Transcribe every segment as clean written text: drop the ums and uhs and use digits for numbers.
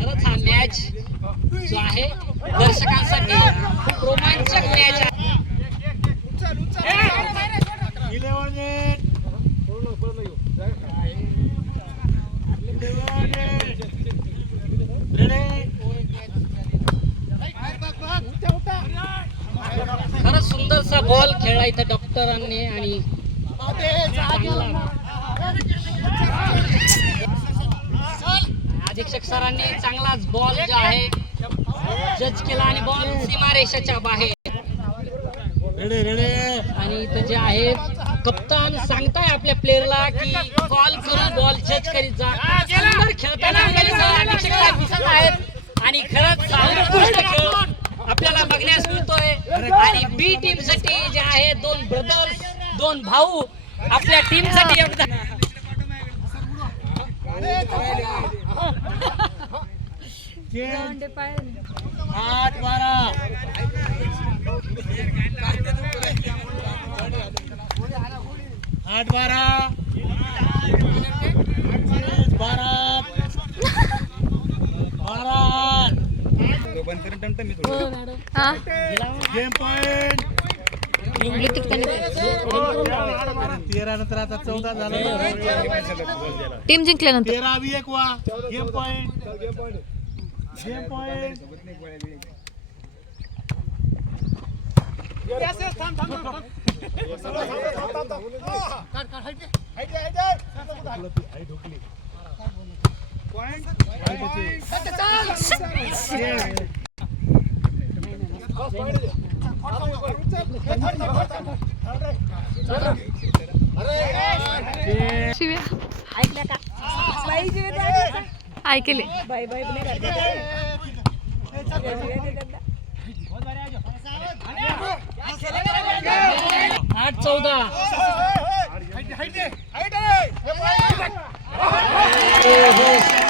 खरंच हा मॅच जो आहे दर्शकांसाठी खूप रोमांचक मॅच आहे. खरंच सुंदरसा बॉल खेळला इथं डॉक्टरांनी आणि अधीक्षक सरांनी चांगलाच बॉल जो आहे जज केला आणि बॉल सीमारेषेच्या बाहेर. आणि इथं जे आहे कप्तान सांगताय आपल्या प्लेअरला की कॉल करून बॉल जज करीत जा. सुंदर खेळताना आपल्याला अधीक्षक साहेब दिसत आहेत आणि खरंच उत्कृष्ट खेळ आपल्याला बघण्यास मिळतोय. आणि बी टीम साठी जे आहे दोन ब्रदर्स, दोन भाऊ आपल्या टीम साठी योगदान. 8-12 गेम पॉइंट 13 नंतर आता 14 झालं. टीम जिंकल्यानंतर 13-1 वा गेम पॉइंट. गेम पॉइंट शिव्या ऐकल्या का ऐकले. बाय बाय 8-14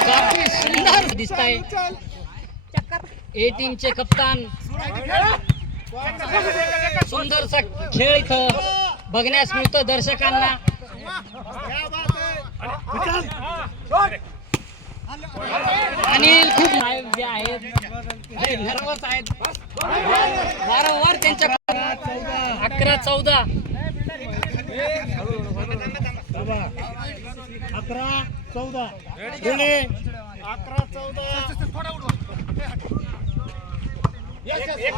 काफी सुंदर दिसत आहे. ए टीमचे कप्तान सुंदरसा खेळ इथं बघण्यास मिळतो दर्शकांना. अनिल खूप जे आहेत नर्वस आहेत वारंवार त्यांच्या 11-14 11-14